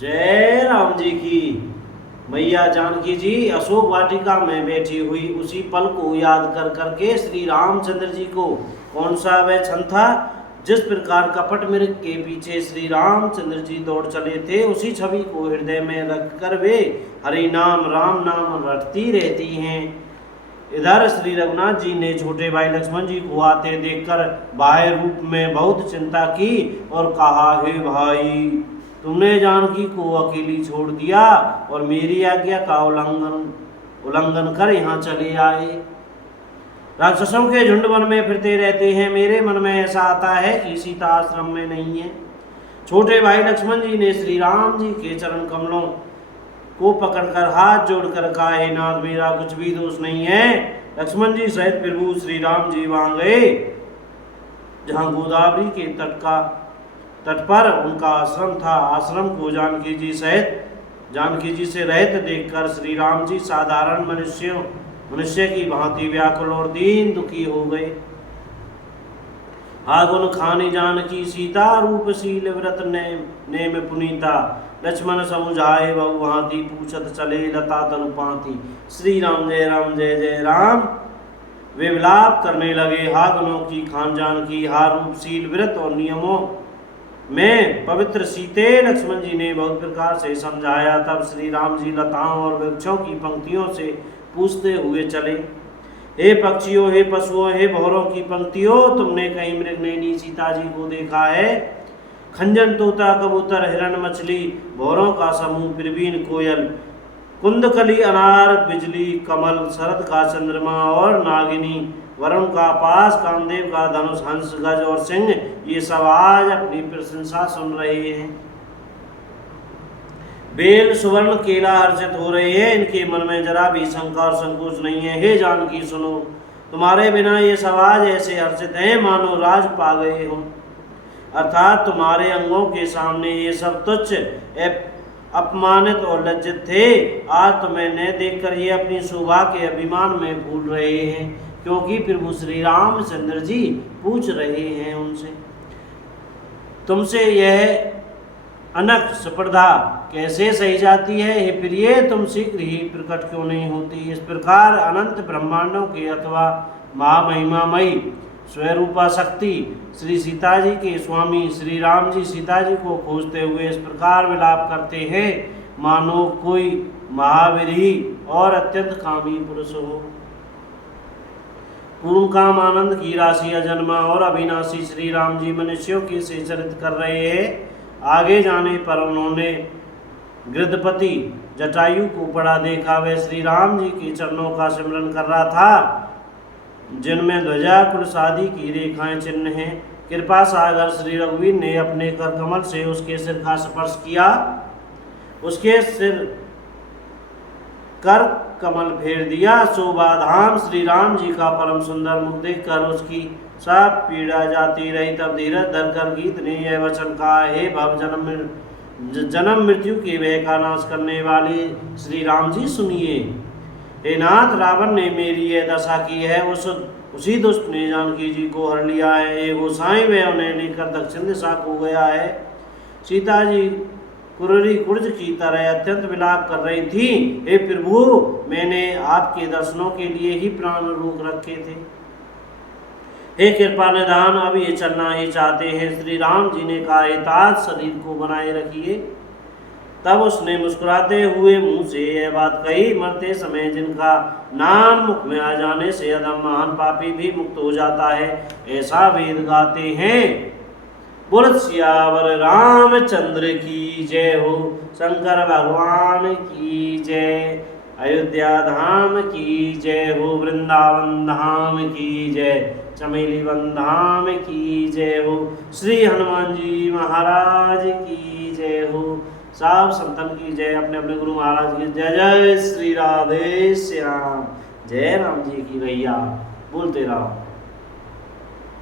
जय राम जी की। मैया जानकी जी अशोक वाटिका में बैठी हुई उसी पल को याद कर करके श्री रामचंद्र जी को कौन सा वह क्षण था जिस प्रकार कपट मृग के पीछे श्री रामचंद्र जी दौड़ चले थे, उसी छवि को हृदय में रखकर वे हरि नाम राम नाम रटती रहती हैं। इधर श्री रघुनाथ जी ने छोटे भाई लक्ष्मण जी को आते देखकर बाह्य रूप में बहुत चिंता की और कहा, हे भाई, तुमने जानकी को अकेली छोड़ दिया और मेरी आज्ञा का उल्लंघन कर यहाँ चले आए। राक्षसों के झुंड वन में फिरते रहते हैं, मेरे मन में ऐसा आता है कि सीता आश्रम में नहीं है। छोटे भाई लक्ष्मण जी ने श्री राम जी के चरण कमलों को पकड़कर हाथ जोड़कर कहा, हे नाथ, मेरा कुछ भी दोष नहीं है। लक्ष्मण जी सहित प्रभु श्री राम जी वहां गए जहां गोदावरी के तट पर उनका आश्रम था। आश्रम को जानकी जी से रहित देखकर श्री राम जी साधारण मनुष्य की भांति व्याकुल और दीन दुखी हो गए। आगुन खानी जानकी सीता रूपशील व्रत नेम पुनीता, लक्ष्मण समुझाए बहु हाथी पूछत चले लता तनु पाती। श्री राम जय जय राम वे विलाप करने लगे। हा गुणों की खान जानकी, हा रूपशील व्रत और नियमों में पवित्र सीते, लक्ष्मण जी ने बहुत प्रकार से समझाया। तब श्री राम जी लताओं और वृक्षों की पंक्तियों से पूछते हुए चले, हे पक्षियों, हे पशुओं, हे भौरों की पंक्तियों, तुमने कहीं मृगनयनी सीता जी को देखा है? खंजन, तोता, कबूतर, हिरण, मछली, भौरों का समूह, प्रवीण, कोयल, कुंदकली, अनार, बिजली, कमल, शरद का चंद्रमा और नागिनी, वरुण का पास, कामदेव का धनुष, हंस, गज और सिंह, ये सब आज अपनी प्रशंसा सुन रहे हैं। बेल, सुवर्ण, केला हर्षित हो रहे हैं, इनके मन में जरा भी शंका और संकोच नहीं है। हे जानकी सुनो, तुम्हारे बिना ये सब आज ऐसे हर्षित हैं मानो राज पा गए हो। अर्थात तुम्हारे अंगों के सामने ये सब तुच्छ, अपमानित और लज्जित थे। आज तुम्हें न देखकर ये अपनी शोभा के अभिमान में भूल रहे हैं, क्योंकि प्रभु श्री रामचंद्र जी पूछ रहे हैं उनसे, तुमसे यह अनक स्पर्धा कैसे सही जाती है? हे प्रिय, तुम शीघ्र ही प्रकट क्यों नहीं होती? इस प्रकार अनंत ब्रह्मांडों के अथवा महामहिमामयी स्वरूपा शक्ति श्री सीता जी के स्वामी श्री राम जी सीता जी को खोजते हुए इस प्रकार विलाप करते हैं मानो कोई महावीरी और अत्यंत कामी पुरुष हो। पूर्ण काम आनंद की राशि अजन्मा और अविनाशी श्री राम जी मनुष्यों की से चरित कर रहे हैं। आगे जाने पर उन्होंने गृधपति जटायु को पड़ा देखा। वह श्री राम जी के चरणों का सिमरन कर रहा था, जिनमें ध्वजा कुश आदि की रेखाएं चिन्ह हैं। कृपा सागर श्री रघुवीर ने अपने कर कमल से उसके सिर का स्पर्श किया। उसके सिर कर कमल फेर दिया। शोभाधाम श्री राम जी का परम सुंदर मुख देखकर उसकी सब पीड़ा जाती रही। तब धीरज धरकर गीत ने यह वचन कहा, हे भव जन्म मृत्यु के भय का नाश करने वाले श्री राम जी सुनिए। हे नाथ, रावण ने मेरी यह दशा की है, उसी दुष्ट ने जानकी जी को हर लिया है। ये गोसाई वह उन्हें लेकर दक्षिण दिशा को गया है। सीता जी कुररी कुर्ज की तरह अत्यंत विलाप कर रही थी। हे प्रभु, मैंने आपके दर्शनों के लिए ही प्राण रोक रखे थे। हे कृपा निधान, अब ये चलना ही चाहते हैं। श्री राम जी ने कहा, तात शरीर को बनाए रखिए। तब उसने मुस्कुराते हुए मुंह से यह बात कही, मरते समय जिनका नाम मुख में आ जाने से अधम महान पापी भी मुक्त हो जाता है, ऐसा वेद गाते हैं। बोल सियावर रामचंद्र की जय हो, शंकर भगवान की जय, अयोध्या धाम की जय हो, वृंदावन धाम की जय, चमेली वन धाम की जय हो, श्री हनुमान जी महाराज की जय हो, सब संतन की जय, अपने अपने गुरु महाराज की जय। जय श्री राधे श्याम, जय राम जी की भैया, बोलते रहो।